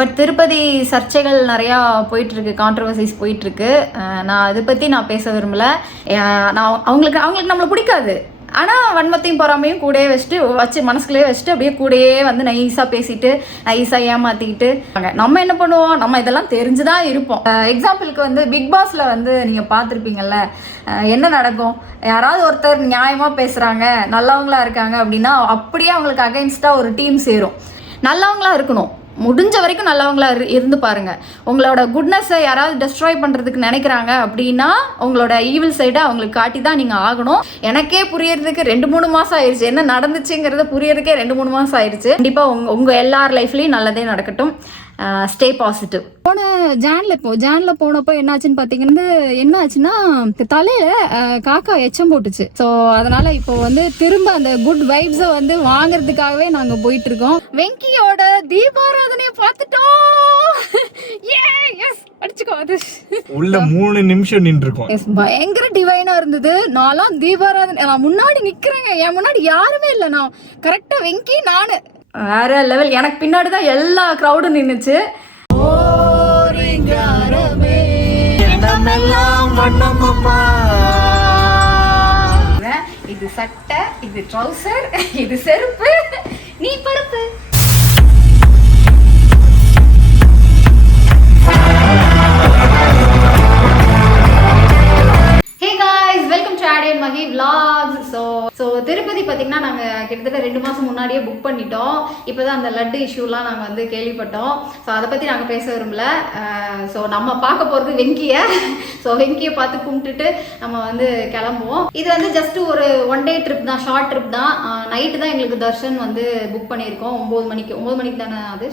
But Tirupati சர்ச்சைகள் நிறையா போயிட்டுருக்கு, கான்ட்ரவர்சிஸ் போயிட்டுருக்கு. நான் அதை பற்றி நான் பேச விரும்பலை. நான் அவங்களுக்கு நம்மளை பிடிக்காது, ஆனால் வன்மத்தையும் பொறாமையும் கூடயே வச்சு மனசுக்குள்ளேயே வச்சுட்டு அப்படியே கூடயே வந்து நைஸாக பேசிட்டு நைஸாக ஏமாற்றிக்கிட்டு நம்ம என்ன பண்ணுவோம், நம்ம இதெல்லாம் தெரிஞ்சுதான் இருப்போம். எக்ஸாம்பிளுக்கு வந்து பிக் பாஸில் வந்து நீங்கள் பார்த்துருப்பீங்கள்ல, என்ன நடக்கும், யாராவது ஒருத்தர் நியாயமாக பேசுகிறாங்க, நல்லவங்களா இருக்காங்க அப்படின்னா அப்படியே அவங்களுக்கு அகைன்ஸ்டாக ஒரு டீம் சேரும். நல்லவங்களா இருக்கணும், முடிஞ்ச வரைக்கும் நல்லவங்களா இருந்து பாருங்க. உங்களோட குட்னஸை யாராவது டெஸ்ட்ராய் பண்ணுறதுக்கு நினைக்கிறாங்க அப்படின்னா உங்களோட ஈவில் சைடை அவங்களுக்கு காட்டி தான் நீங்கள் ஆகணும். எனக்கே புரியறதுக்கு 2-3 மாதம் ஆயிடுச்சு, என்ன நடந்துச்சுங்கிறத புரியறதுக்கே 2-3 மாதம் ஆயிடுச்சு. கண்டிப்பாக உங்கள் எல்லார் லைஃப்லேயும் நல்லதே நடக்கட்டும். Stay positive. போன ஜான்ல போனப்போ என்னாச்சுன்னு பார்த்தீங்கன்னா, என்ன ஆச்சுன்னா தலையில காக்கா எச்சம் போட்டுச்சு. ஸோ அதனால இப்போ வந்து திரும்ப அந்த குட் வைப்ஸை வந்து வாங்குறதுக்காகவே நாங்க போயிட்டு இருக்கோம். வெங்கியோட தீபாராதனையை பார்த்துட்டோம். அடிச்சுக்கோ, அது உள்ள 3 நிமிஷம் நின்றுருக்கோம். பயங்கர டிவைனா இருந்தது. நான்லாம் தீபாராதனை நான் முன்னாடி நிக்கிறேங்க, என் முன்னாடி யாருமே இல்லை, நான் கரெக்டா வெங்கி நானு வேற லெவல். எனக்கு பின்னாடி தான் எல்லா க்ரௌடும் நின்னுச்சு. இது சட்டை, இது ட்ரௌசர், இது செருப்பு, நீ பருப்பு. மகி vlogs. ஸோ திருப்பதி பார்த்தீங்கன்னா நாங்கள் கிட்டத்தட்ட 2 மாதம் முன்னாடியே புக் பண்ணிட்டோம். இப்போ தான் அந்த லட்டு இஷ்யூலாம் நாங்கள் வந்து கேள்விப்பட்டோம். ஸோ அதை பற்றி நாங்கள் பேச விரும்பல. ஸோ நம்ம பார்க்க போகிறது வெங்கியை. ஸோ வெங்கியை பார்த்து கும்பிட்டுட்டு நம்ம வந்து கிளம்புவோம். இது வந்து ஜஸ்ட் ஒரு 1 day ட்ரிப் தான், ஷார்ட் ட்ரிப் தான். நைட்டு தான் எங்களுக்கு தர்ஷன் வந்து புக் பண்ணியிருக்கோம். 9 மணிக்கு தானே அது.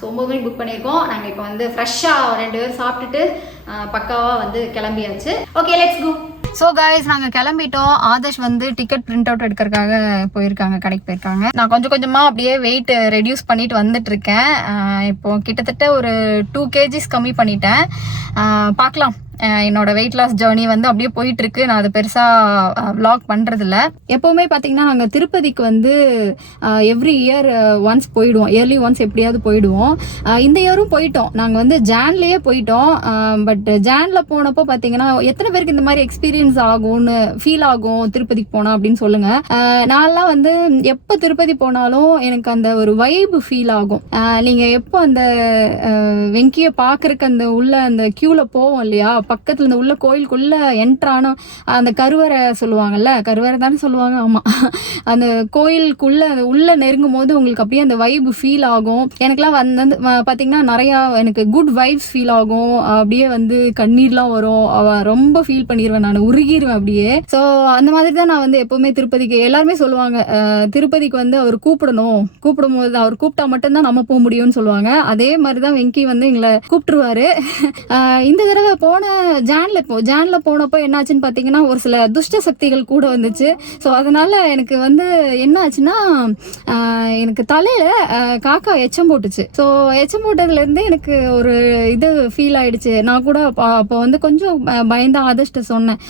ஸோ 9 மணிக்கு புக் பண்ணியிருக்கோம். நாங்கள் இப்போ வந்து ஃப்ரெஷ்ஷாக 2 பேர் சாப்பிட்டுட்டு பக்காவாக வந்து கிளம்பியாச்சு. Okay, let's go. So guys, நாங்கள் கிளம்பிட்டோம். ஆதர்ஷ் வந்து டிக்கெட் பிரிண்ட் அவுட் எடுக்கிறதுக்காக போயிருக்காங்க, கடைக்கு போயிருக்காங்க. நான் கொஞ்சம் கொஞ்சமாக அப்படியே வெயிட் ரெடியூஸ் பண்ணிட்டு வந்துட்டு இருக்கேன். இப்போ கிட்டத்தட்ட ஒரு 2 kgs கம்மி பண்ணிட்டேன். பார்க்கலாம், என்னோட வெயிட் லாஸ் ஜேர்னி வந்து அப்படியே போயிட்டு இருக்கு. நான் அதை பெருசாக விளாக் பண்ணுறதில்ல. எப்போவுமே பார்த்தீங்கன்னா நாங்கள் திருப்பதிக்கு வந்து எவ்ரி இயர் ஒன்ஸ் போயிடுவோம், இயர்லி ஒன்ஸ் எப்படியாவது போயிடுவோம். இந்த இயரும் போயிட்டோம். நாங்கள் வந்து ஜான்லேயே போயிட்டோம். பட் ஜானில் போனப்போ பார்த்தீங்கன்னா எத்தனை பேருக்கு இந்த மாதிரி எக்ஸ்பீரியன்ஸ் ஆகும்னு ஃபீல் ஆகும் திருப்பதிக்கு போனால் அப்படின்னு சொல்லுங்கள். நான்லாம் வந்து எப்போ திருப்பதி போனாலும் எனக்கு அந்த ஒரு வைப் ஃபீல் ஆகும். நீங்கள் எப்போ அந்த வெங்கியை பார்க்குறக்கு அந்த உள்ள அந்த க்யூவில் போவோம் இல்லையா, பக்கத்துல இந்த உள்ள கோயிலுக்குள்ள என்ட்ரான அந்த கருவறை சொல்லுவாங்கல்ல, கருவறை தானே சொல்லுவாங்க, ஆமா, அந்த கோயிலுக்குள்ள உள்ள நெருங்கும் போது உங்களுக்கு அப்படியே அந்த வைப் ஃபீல் ஆகும். எனக்குலாம் வந்து பாத்தீங்கன்னா நிறைய எனக்கு குட் வைப்ஸ் ஃபீல் ஆகும். அப்படியே வந்து கண்ணீர்லாம் வரும், ரொம்ப ஃபீல் பண்ணிடுவேன், நான் உருகிடுவேன் அப்படியே. ஸோ அந்த மாதிரி தான் நான் வந்து எப்பவுமே திருப்பதிக்கு, எல்லாருமே சொல்லுவாங்க திருப்பதிக்கு வந்து அவர் கூப்பிடும் போது அவர் கூப்பிட்டா மட்டும்தான் நம்ம போக முடியும்னு சொல்லுவாங்க. அதே மாதிரிதான் வெங்கி வந்து எங்களை கூப்பிட்டுருவாரு. இந்த தடவை போன ஜான்ல போனப்போ என்னாச்சுன்னு பார்த்தீங்கன்னா ஒரு சில துஷ்ட சக்திகள் கூட வந்துச்சு. ஸோ அதனால எனக்கு வந்து என்ன ஆச்சுன்னா எனக்கு தலையில காக்கா எச்சம் போட்டுச்சு. ஸோ எச்சம் போட்டதுலேருந்து எனக்கு ஒரு இது ஃபீல் ஆயிடுச்சு. நான் கூட அப்போ வந்து கொஞ்சம் பயந்த ஆதர்ஷ்ட சொன்னேன்,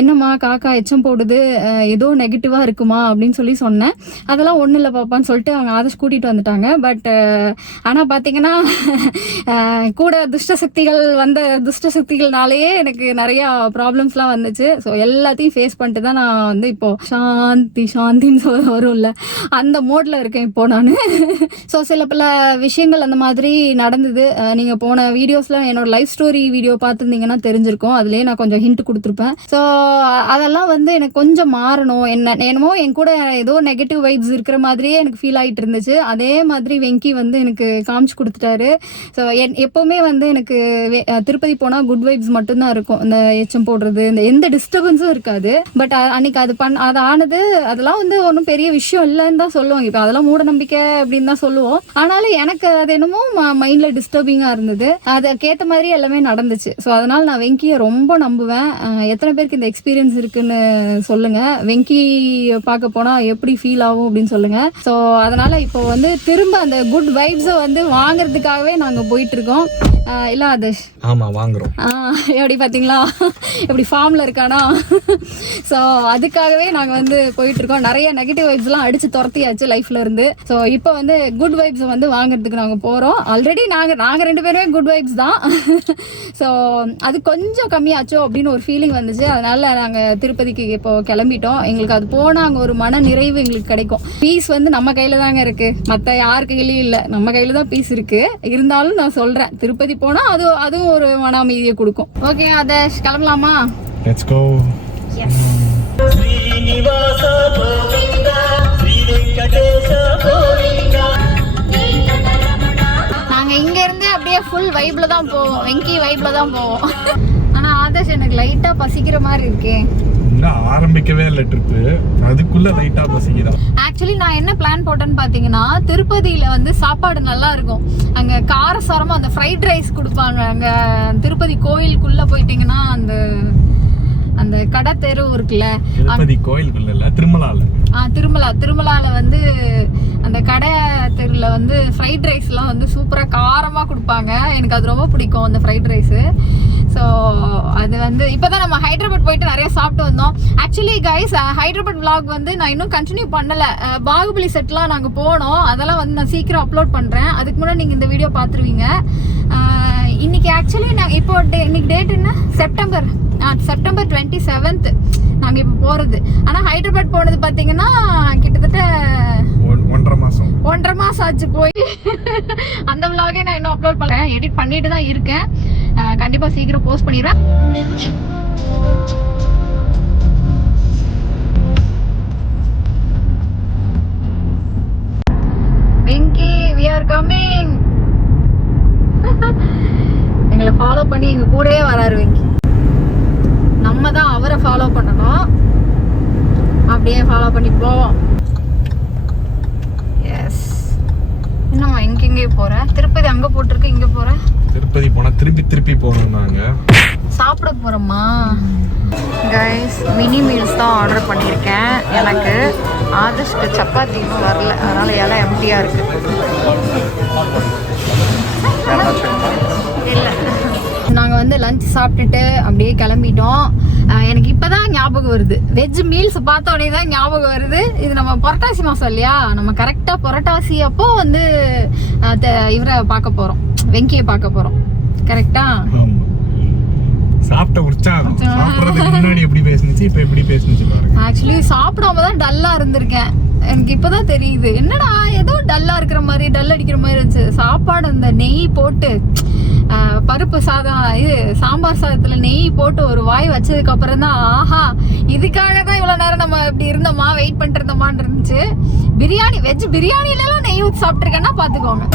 என்னம்மா காக்கா எச்சம் போடுது, ஏதோ நெகட்டிவா இருக்குமா அப்படின்னு சொன்னேன். அதெல்லாம் ஒன்றும் இல்லை பாப்பான்னு சொல்லிட்டு அவங்க ஆதர்ஷ் கூட்டிட்டு வந்துட்டாங்க. பட் ஆனால் பார்த்தீங்கன்னா கூட துஷ்ட சக்திகள்னாலேயே எனக்கு நிறைய ப்ராப்ளம்ஸ்லாம் வந்துச்சு. ஸோ எல்லாத்தையும் ஃபேஸ் பண்ணிட்டு தான் நான் வந்து இப்போ சாந்தின்னு வரும்ல அந்த மோட்ல இருக்கேன் இப்போ நான். ஸோ சில பல விஷயங்கள் அந்த மாதிரி நடந்தது. நீங்க போன வீடியோஸ்ல என்னோட லைஃப் ஸ்டோரி வீடியோ பார்த்துருந்தீங்கன்னா தெரிஞ்சிருக்கும், அதுலயே நான் கொஞ்சம் ஹிண்ட் கொடுத்துருப்பேன். ஸோ அதெல்லாம் வந்து எனக்கு கொஞ்சம் மாறணும், என்னமோ என் கூட ஏதோ நெகட்டிவ் வைப்ஸ் இருக்கிற மாதிரியே எனக்கு ஃபீல் ஆகிட்டு இருந்துச்சு. அதே மாதிரி வெங்கி வந்து எனக்கு காமிச்சு கொடுத்துட்டாரு. ஸோ எப்பவுமே வந்து எனக்கு திருப்பதி போனா குட் வைப்ஸ் மட்டும்தான் இருக்கும். இந்த எச்சம் போடுறது, இந்த எந்த டிஸ்டர்பன்ஸும் இருக்காது. பட் அன்னைக்கு அது ஆனது அதெல்லாம் வந்து ஒன்றும் பெரிய விஷயம் இல்லைன்னு தான் சொல்லுவோம். இப்போ அதெல்லாம் மூட நம்பிக்கை அப்படின்னு தான் சொல்லுவோம். ஆனாலும் எனக்கு அது என்னமோ மைண்ட்ல டிஸ்டர்பிங்கா இருந்தது. அதுக்கேற்ற மாதிரி எல்லாமே நடந்துச்சு. ஸோ அதனால நான் வெங்கியை ரொம்ப நம்புவேன். எத்தனை பேருக்கு இந்த எக்ஸ்பீரியன்ஸ் இருக்குன்னு சொல்லுங்க. வெங்கி பார்க்க போனா எப்படி ஃபீல் ஆகும் அப்படின்னு சொல்லுங்க. ஸோ அதனால இப்போ வந்து திரும்ப அந்த குட் வைப்ஸை வந்து வாங்குறதுக்காகவே நாங்க போயிட்டு இருக்கோம். இல்ல ஆதர்ஷ், ஆமா வாங்குறோம். எப்படி பார்த்தீங்களா எப்படி ஃபார்மில் இருக்கானா. ஸோ அதுக்காகவே நாங்கள் வந்து போயிட்டுருக்கோம். நிறைய நெகட்டிவ் வைப்ஸ்லாம் அடித்து துரத்தியாச்சு லைஃப்பில் இருந்து. ஸோ இப்போ வந்து குட் வைப்ஸை வந்து வாங்குறதுக்கு நாங்கள் போகிறோம். ஆல்ரெடி நாங்கள் 2 பேருமே குட் வைப்ஸ் தான். ஸோ அது கொஞ்சம் கம்மியாச்சோ அப்படின்னு ஒரு ஃபீலிங் வந்துச்சு. அதனால் நாங்கள் திருப்பதிக்கு இப்போ கிளம்பிட்டோம். எங்களுக்கு அது போனால் அங்கே ஒரு மன நிறைவு எங்களுக்கு கிடைக்கும். பீஸ் வந்து நம்ம கையில் தாங்க இருக்குது, மற்ற யார் கையிலையும் இல்லை, நம்ம கையில் தான் பீஸ் இருக்குது. இருந்தாலும் நான் சொல்கிறேன், திருப்பதி போனால் அதுவும் ஒரு மன அமைதியை கொடுக்கும். ஓகே ஆதர்ஷ், கிளம்பலாமா? Let's go. எஸ். நாங்கள் இங்கேருந்து அப்படியே ஃபுல் வைப்பில் தான் போவோம், வெங்கி வைப்பில் தான் போவோம். ஆனால் ஆதர்ஷ் எனக்கு லைட்டாக பசிக்கிற மாதிரி இருக்கே. இன்னும் ஆரம்பிக்கவே இல்லை ட்ரிப்பு, அதுக்குள்ள லைட்டா பசிக்கிறா. ஆக்சுவலி நான் என்ன பிளான் போட்டேன்னு பார்த்தீங்கன்னா, திருப்பதியில வந்து சாப்பாடு நல்லா இருக்கும். அங்கே காரசாரமாக அந்த ஃப்ரைட் ரைஸ் கொடுப்பாங்க. அங்கே திருப்பதி கோயிலுக்குள்ள போயிட்டீங்கன்னா அந்த கடை தெரு இருக்குல்ல, திருப்பதி கோயிலுக்குள்ள இல்ல, திருமலால வந்து அந்த கடை தெருவில் வந்து ஃப்ரைட் ரைஸ்லாம் வந்து சூப்பராக காரமாக கொடுப்பாங்க. எனக்கு அது ரொம்ப பிடிக்கும் அந்த ஃப்ரைட் ரைஸு. ஸோ அது வந்து இப்போ தான் நம்ம ஹைதராபாத் போயிட்டு நிறைய சாப்பிட்டு வந்தோம். ஆக்சுவலி கைஸ், ஹைதராபாத் vlog வந்து நான் இன்னும் கண்டினியூ பண்ணலை. பாகுபலி செட்லாம் நாங்கள் போனோம், அதெல்லாம் வந்து நான் சீக்கிரம் அப்லோட் பண்ணுறேன். அதுக்கு முன்னாடி நீங்கள் இந்த வீடியோ பார்த்துருவீங்க. இன்னைக்கு ஆக்சுவலி நாங்கள் இப்போ இன்னைக்கு டேட் என்ன, செப்டம்பர் 27th நாங்கள் இப்போ போகிறது. ஆனால் ஹைதராபாத் போனது பார்த்தீங்கன்னா கிட்டத்தட்ட 1.5 மாசம் ஆச்சு போய். அந்த vlog-ஐ நான் இன்னும் அப்லோட் பண்ணல, எடிட் பண்ணிட்டு தான் இருக்கேன். கண்டிப்பா சீக்கிரம் போஸ்ட் பண்ணிடுறேன். Venki, we are coming. எங்களை ஃபாலோ பண்ணி எங்க கூடயே வராரு வெங்கி. நம்ம தான் அவரை ஃபாலோ பண்ணணும். அப்படியே ஃபாலோ பண்ணி போவோம். எஸ். என்னம்மா எங்கெங்கே போற? திருப்பதி அங்க போட்டிருக்கு, இங்க போற? திருப்பதி போனா திருப்பி போகணும். நாங்க சாப்பிட போறோமா கைஸ்? மினி மீல்ஸ் தான் ஆர்டர் பண்ணியிருக்கேன். எனக்கு ஆதர்ஷ்க்கு சப்பாத்தி இன்னும் வரல, அதனால எல்லாம் எம்டியா இருக்கு. இல்லை, நாங்கள் வந்து லஞ்ச் சாப்பிட்டுட்டு அப்படியே கிளம்பிட்டோம். எனக்கு இப்போதான் ஞாபகம் வருது, வெஜ் மீல்ஸ் பார்த்த உடனே தான் ஞாபகம் வருது. இது நம்ம புரட்டாசி மாதம் இல்லையா, நம்ம கரெக்டாக புரட்டாசி அப்போ வந்து இவரை பார்க்க போகிறோம், வெங்கியை பார்க்க போகிறோம். கரெக்டா? சாப்பிட்ட உற்சாகம் சாப்பிடுறதுக்கு முன்னாடி எப்படி பேசுனுச்சு, இப்போ எப்படி பேசுனுச்சு பாருங்க. ஆக்சுவலி சாப்பிடாம தான் டல்லா இருந்திருக்கேன். எனக்கு இப்பதான் தெரியுது, என்னடா ஏதோ டல்லா இருக்கிற மாதிரி, டல் அடிக்கிற மாதிரி இருந்துச்சு. சாப்பாடு அந்த நெய் போட்டு, பருப்பு சாதம், இது சாம்பார் சாதத்துல நெய் போட்டு ஒரு வாய் வச்சதுக்கு அப்புறம் தான், ஆஹா இதுக்காக தான் இவ்வளவு நேரம் நம்ம இப்படி இருந்தோமா, வெயிட் பண்ணிட்டு இருந்தோமான்னு இருந்துச்சு. பிரியாணி, வெஜ் பிரியாணில எல்லாம் நெய் ஊற்றி சாப்பிட்டுருக்கேன்னா பாத்துக்கோங்க.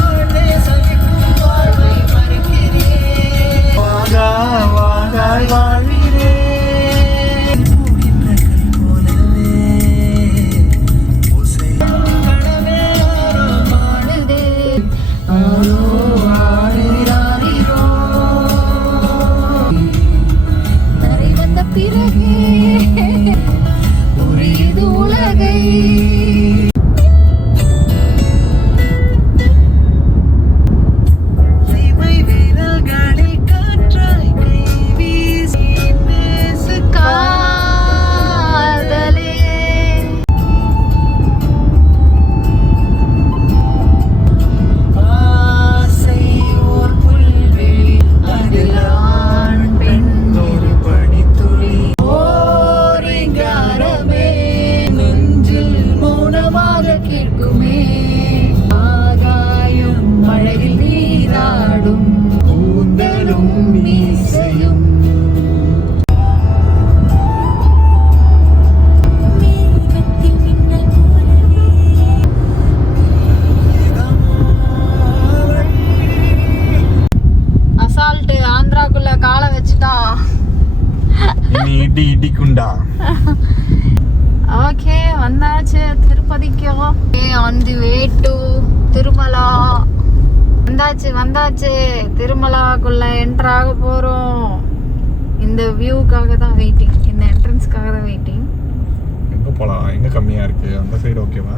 இடிக்குண்டா. ஓகே, வந்தாச்சு திருப்பதிக்கு. On the way to Tirumala. வந்தாச்சு திருமலாக்குள்ள என்டர் ஆக போறோம். இந்த வியூக்காக தான் வெயிட்டிங், இந்த என்ட்ரன்ஸ்க்காக தான் வெயிட்டிங். எங்க போலாம், எங்க கம்மியா இருக்கு அந்த சைடு ஓகேவா?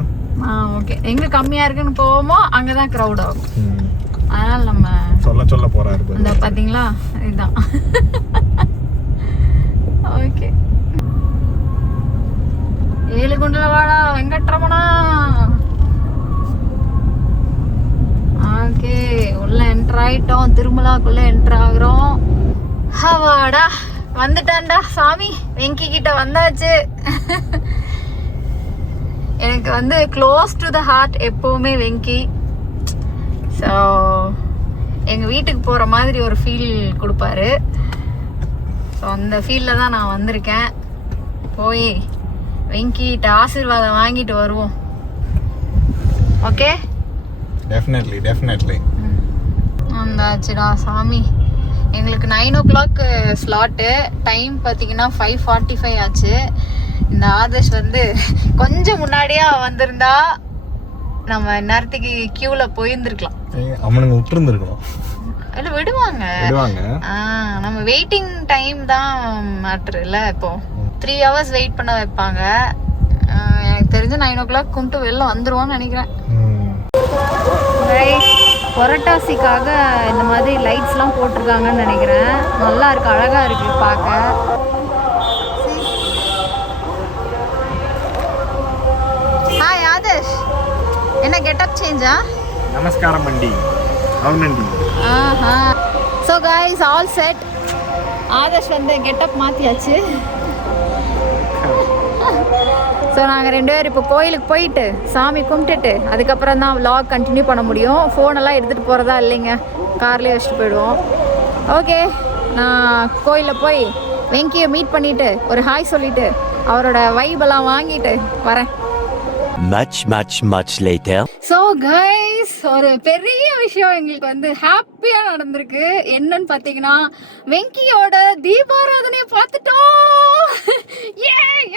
ஓகே, எங்க கம்மியா இருக்குன்னு போவோமோ அங்கதான் கிரவுட் ஆகும். அதனால நம்ம சொல்ல தான் சொல்ல போறாரு இந்த பாத்தீங்களா இதுதான். ஓகே, ஏழுகுண்டல வாடா வெங்கட்ரமணா. ஓகே, உள்ள என்டர் ஆயிட்டோம், திருமலாக்குள்ள என்டர் ஆகுறோம். ஹவாடா வந்துட்டான்டா சாமி, வெங்கி கிட்ட வந்தாச்சு. எனக்கு வந்து க்ளோஸ் டு த ஹார்ட் எப்பவுமே வெங்கி. ஸோ எங்கள் வீட்டுக்கு போகிற மாதிரி ஒரு ஃபீல் கொடுப்பாரு. ஸோ அந்த ஃபீலில் தான் நான் வந்திருக்கேன். போய் வெங்கிட்ட ஆசீர்வாதம் வாங்கிட்டு வருவோம். ஓகே, டெஃபினெட்லி வந்தாச்சுடா சாமி. எங்களுக்கு 9 o'clock ஸ்லாட்டு. டைம் பார்த்தீங்கன்னா 5:45 ஆச்சு. இந்த ஆதர்ஷ் வந்து கொஞ்சம் முன்னாடியே வந்திருந்தா நம்ம நேரத்துக்கு கியூல போயிருந்துருக்கலாம். அவனுங்க விட்டுருந்துருக்கணும். இல்ல விடுவாங்க. நம்ம வெயிட்டிங் டைம் தான் மேட்ரு இல்ல. இப்போ 3 hours வெயிட் பண்ண வைப்பாங்க. எனக்கு தெரிஞ்ச 9 o'clock கும்பிட்டு வெளில வந்துருவான்னு நினைக்கிறேன். புரட்டாசிக்காக இந்த மாதிரி லைட்ஸ்லாம் போட்டிருக்காங்கன்னு நினைக்கிறேன். நல்லா இருக்கு, அழகா இருக்கு பார்க்க. ஹாய் ஆதர்ஷ், என்ன கெட்டப் சேஞ்சா? நமஸ்காரம் அண்டி. అవునండి. ஆஹா. So guys all set. Adarsh வந்து கெட்டப் மாற்றியாச்சு. ஸோ நாங்கள் 2 பேரும் இப்போ கோயிலுக்கு போயிட்டு சாமி கும்பிட்டுட்டு அதுக்கப்புறம் தான் vlog கண்டினியூ பண்ண முடியும். ஃபோனெல்லாம் எடுத்துகிட்டு போகிறதா இல்லைங்க, கார்லேயே வச்சுட்டு போயிடுவோம். ஓகே, நான் கோயிலில் போய் வெங்கியை மீட் பண்ணிவிட்டு ஒரு ஹாய் சொல்லிவிட்டு அவரோட வைபெல்லாம் வாங்கிட்டு வரேன். much later. ஸோ கைஸ், ஒரு பெரிய விஷயம் எங்களுக்கு வந்து ஹாப்பியா நடந்திருக்கு. என்னன்னு பாத்தீங்கன்னா வெங்கியோட தீபாராதனையை பார்த்துட்டோம்.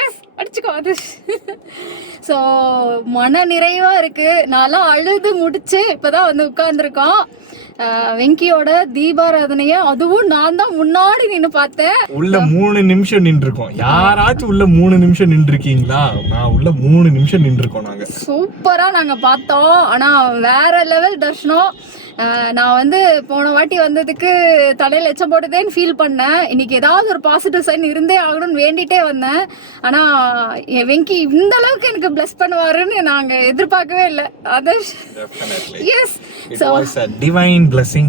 எஸ், அடிச்சுக்கோ அது. ஸோ மன நிறைவா இருக்கு. நான்லாம் அழுது முடிச்சு இப்பதான் வந்து உட்கார்ந்துருக்கோம். வெங்கியோட தீபாராதனைய அதுவும் நான் தான் முன்னாடி நின்று பார்த்தேன். உள்ள 3 நிமிஷம் நின்றுருக்கோம். யாராச்சும் உள்ள 3 நிமிஷம் நின்றுருக்கீங்களா? நான் உள்ள 3 நிமிஷம் நின்றுருக்கோம். நாங்க சூப்பரா நாங்க பார்த்தோம். ஆனா வேற லெவல் தர்ஷனம். நான் வந்து போன வாட்டி வந்ததுக்கு தலையில எச்சம் போட்டதேன்னு ஃபீல் பண்ணேன். இன்னைக்கு ஏதாவது ஒரு பாசிட்டிவ் சைன் இருந்தே ஆகணும்னு வேண்டிட்டே வந்தேன். ஆனா வெங்கி இந்த அளவுக்கு எனக்கு பிளஸ் பண்ணுவாருன்னு நாங்க எதிர்பார்க்கவே இல்லை. Adarsh, yes, it was a divine blessing.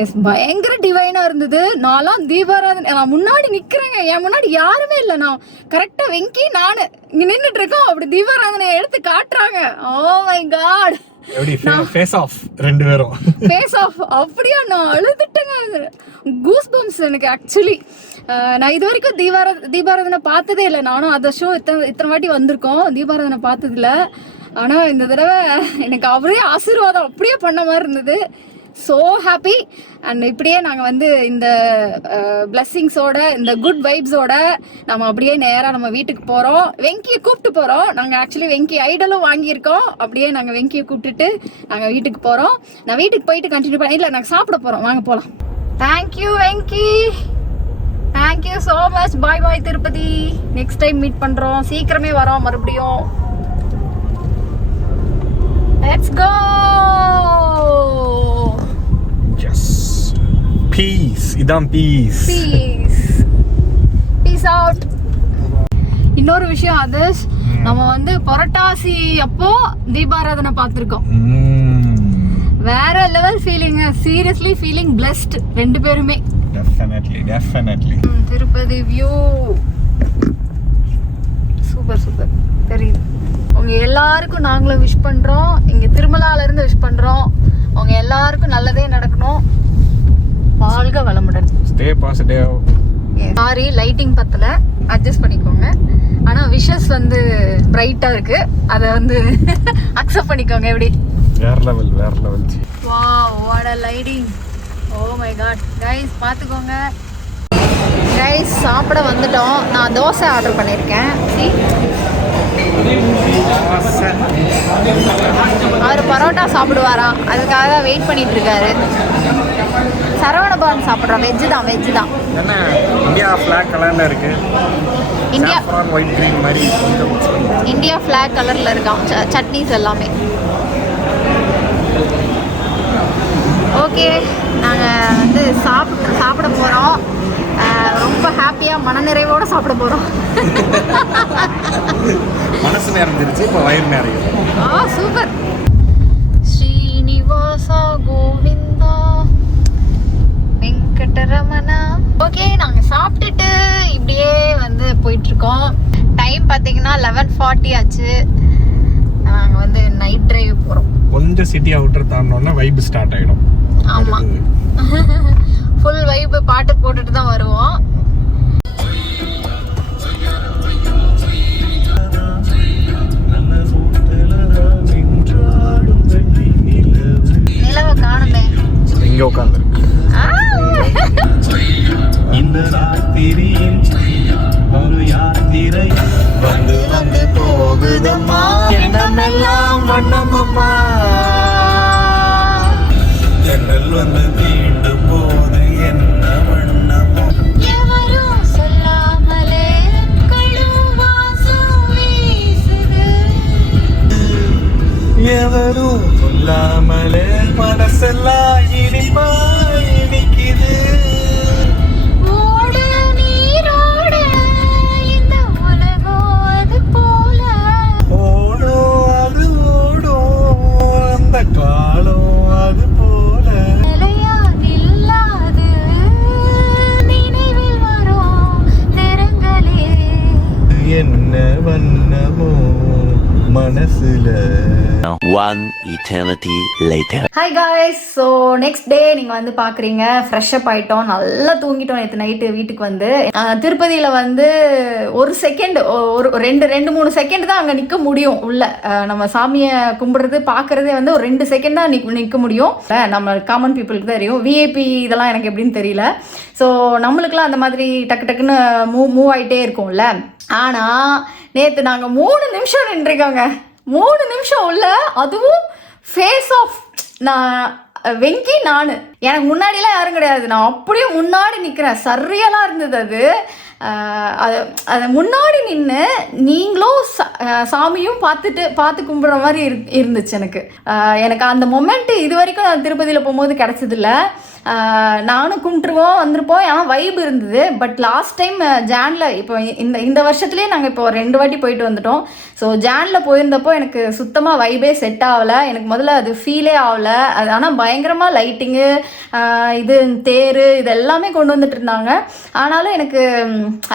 Yes, பயங்கர டிவைனா இருந்தது. நான்லாம் தீபாராதனை நான் முன்னாடி நிக்கிறேங்க, என் முன்னாடி யாருமே இல்லை. நான் கரெக்டா வெங்கி நானு இங்க நின்றுட்டு இருக்கோம். அப்படி தீபாராதனை எடுத்து காட்டுறாங்க. Oh my God, face off 2 பேரும் ஃபேஸ் ஆஃப். அப்படியா, நான் அழுதுட்டேங்க. கூஸ் பம்ப்ஸ் எனக்கு ஆக்சுவலி. நான் இது வரைக்கும் தீபாராதனை பார்த்ததே இல்லை. நானும் அதர்ஷும் இத்தனை வாட்டி வந்திருக்கோம், தீபாராதனை பார்த்ததில்ல. ஆனால் இந்த தடவை எனக்கு அவரே ஆசீர்வாதம் அப்படியே பண்ண மாதிரி இருந்தது. So happy. அண்ட் இப்படியே நாங்கள் வந்து இந்த பிளெஸ்ஸிங்ஸோட இந்த குட் வைப்ஸோட நம்ம அப்படியே நேராக நம்ம வீட்டுக்கு போகிறோம். வெங்கியை கூப்பிட்டு போகிறோம். நாங்கள் ஆக்சுவலி வெங்கி ஐடலும் வாங்கியிருக்கோம். அப்படியே நாங்கள் வெங்கியை கூப்பிட்டுட்டு நாங்கள் வீட்டுக்கு போகிறோம். நான் வீட்டுக்கு போயிட்டு கண்டினியூ பண்ண இல்லை, நாங்கள் சாப்பிட போகிறோம். வாங்க போகலாம். Thank you Venky, thank you so much. Bye bye Tirupati. Next time meet பண்ணுறோம். சீக்கிரமே வரோம் மறுபடியும். Let's go. பீஸ். இதான் பீஸ். Peace out. இன்னொரு விஷயம் அதர்ஷ், நம்ம வந்து புரட்டாசி அப்போ தீபாராதனை பார்த்துருக்கோம். வேற level feeling. Seriously feeling blessed 2 பேருமே. Definitely. Tirupati view super super தெரியுது. உங்க எல்லாருக்கும் நாங்களும் விஷ் பண்றோம். இங்க திருமலால இருந்து விஷ் பண்றோம். உங்க எல்லாருக்கும் நல்லதே நடக்கணும். வாழ்க வளமுடன். Stay positive. சாரி லைட்டிங் பத்தல, அட்ஜஸ்ட் பண்ணிக்கோங்க. ஆனா விஷஸ் வந்து பிரைட்டா இருக்கு, அதை வந்து அக்செப்ட் பண்ணிக்கோங்க. எப்படி வேற level wow, what a lighting. Oh my God guys, பாத்துக்கோங்க கைஸ். சாப்பிட வந்துட்டோம். நான் தோசை ஆர்டர் பண்ணியிருக்கேன். அவர் பரோட்டா சாப்பிடுவாராம், அதுக்காக வெயிட் பண்ணிட்டு இருக்காரு. சரவணபவன் சாப்பிட்றோம். வெஜ்ஜு தான். என்ன இந்தியா ஃபிளாக் கலர்ல இருக்கு. இந்தியா ஒயிட் கிரீன் மாதிரி இந்தியா ஃபிளாக் கலர்ல இருக்கான் சட்னிஸ் எல்லாமே. ஓகே நாங்கள் வந்து சாப்பிட போகிறோம். ரொம்ப ஹாப்பியாக மனநிறைவோடு சாப்பிட போகிறோம். மனசு நிறைஞ்சிருச்சு, இப்போ வயிறு நிறையும். சூப்பர். ஸ்ரீனிவாசா கோவிந்தா வெங்கடரமணா. ஓகே, நாங்கள் சாப்பிட்டுட்டு இப்படியே வந்து போயிட்டுருக்கோம். டைம் பார்த்தீங்கன்னா 11:40 ஆச்சு. நாங்கள் வந்து நைட் டிரைவ் போகிறோம். கொஞ்சம் சிட்டி அவுட்டர் தாண்டோன்னா வைப் ஸ்டார்ட் ஆகிடும். ஆமாம், ஃபுல் வைப் பாட்டு போட்டுட்டு தான் வருவோம். நிலவை காணுமே, இங்கே உட்காந்துருக்கு. இந்த ராத்திரியின் ஒரு யாத்திரை வந்து வந்து போகுதம்மா, எண்ணமெல்லாம் வண்ணமம்மா. ஜன்னல் வந்து மீண்டும் போது என்ன வண்ணமோ, எவரும் சொல்லாமலே கழுவாசம் வீசுது. எவரும் சொல்லாமலே மனசெல்லாம் இனிப்பா இனிக்குது. ஓடு நீரோட இந்த உலகம் அது போல, ஓடும் அது ஓடும் அந்த காலம் அது போல, நிலையா நில்லாது நினைவில் வரும் நிறங்களே என்ன வண்ணமோ மனசுல. One eternity later. Hi guys. So next day நீங்கள் வந்து பார்க்குறீங்க, ஃப்ரெஷ்அப் ஆகிட்டோம், நல்லா தூங்கிட்டோம் நேற்று நைட்டு. வீட்டுக்கு வந்து திருப்பதியில் வந்து ஒரு செகண்ட், ஒரு 2-3 செகண்ட் தான் அங்கே நிற்க முடியும். உள்ள நம்ம சாமியை கும்பிடுறது பார்க்குறதே வந்து ஒரு 2 செகண்ட் தான் நிற்க முடியும். நம்ம காமன் பீப்புளுக்கு தான் தெரியும். விஐபி இதெல்லாம் எனக்கு எப்படின்னு தெரியல. ஸோ நம்மளுக்குலாம் அந்த மாதிரி டக்கு டக்குன்னு மூவ் ஆகிட்டே இருக்கும்ல. ஆனால் நேற்று நாங்கள் 3 நிமிஷம் நின்றுருக்கோங்க. 3 நிமிஷம் உள்ள, அதுவும் ஃபேஸ் ஆஃப். நான் வெங்கி, நான் எனக்கு முன்னாடிலாம் யாரும் கிடையாது, நான் அப்படியே முன்னாடி நிற்கிறேன். சரியெல்லாம் இருந்தது அது. அது முன்னாடி நின்று நீங்களும் சாமியும் பார்த்து கும்பிட்ற மாதிரி இருந்துச்சு எனக்கு. எனக்கு அந்த மொமெண்ட்டு இது வரைக்கும் நான் திருப்பதியில் போகும்போது கிடச்சதில்ல. நானும் கும்பிட்டுருவோம் வந்திருப்போம், ஆனால் வைப் இருந்தது. பட் லாஸ்ட் டைம் ஜானில், இப்போ இந்த வருஷத்துலேயே நாங்கள் இப்போ 2 வாட்டி போயிட்டு வந்துட்டோம். ஸோ ஜானில் போயிருந்தப்போ எனக்கு சுத்தமாக வைபே செட் ஆகலை. எனக்கு முதல்ல அது ஃபீலே ஆகலை. அது ஆனால் பயங்கரமாக லைட்டிங்கு, இது தேர், இது எல்லாமே கொண்டு வந்துட்டு இருந்தாங்க. ஆனாலும் எனக்கு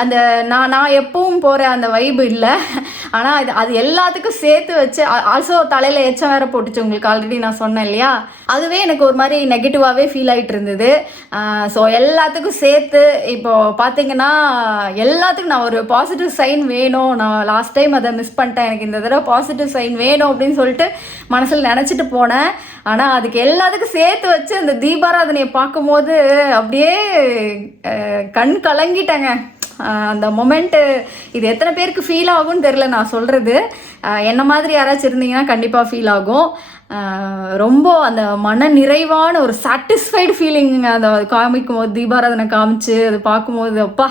அந்த நான் எப்பவும் போகிற அந்த வைபு இல்லை. ஆனால் அது எல்லாத்துக்கும் சேர்த்து வச்சு, ஆல்சோ தலையில் எச்சம் வேற போட்டுச்சு. உங்களுக்கு ஆல்ரெடி நான் சொன்னேன் இல்லையா, அதுவே எனக்கு ஒரு மாதிரி நெகட்டிவாகவே ஃபீல் ஆகிட்டு இருந்தது. ஸோ எல்லாத்துக்கும் சேர்த்து இப்போ பார்த்தீங்கன்னா, எல்லாத்துக்கும் நான் ஒரு பாசிட்டிவ் சைன் வேணும். நான் லாஸ்ட் டைம் அதை மிஸ் பண்ணிட்டேன். எனக்கு இந்த தடவை பாசிட்டிவ் சைன் வேணும் அப்படின்னு சொல்லிட்டு மனசில் நினச்சிட்டு போனேன். ஆனால் அதுக்கு எல்லாத்துக்கும் சேர்த்து வச்சு அந்த தீபாராதனையை பார்க்கும்போது அப்படியே கண் கலங்கிட்டேங்க. அந்த மொமெண்ட்டு இது எத்தனை பேருக்கு ஃபீல் ஆகும்னு தெரில நான் சொல்கிறது. என்ன மாதிரி யாராச்சும் இருந்தீங்கன்னா கண்டிப்பாக ஃபீல் ஆகும். ரொம்ப அந்த மன நிறைவான ஒரு சாட்டிஸ்ஃபைடு ஃபீலிங் அந்த காமிக்கும் போது, தீபாராதனை காமிச்சு அது பார்க்கும்போது அப்பா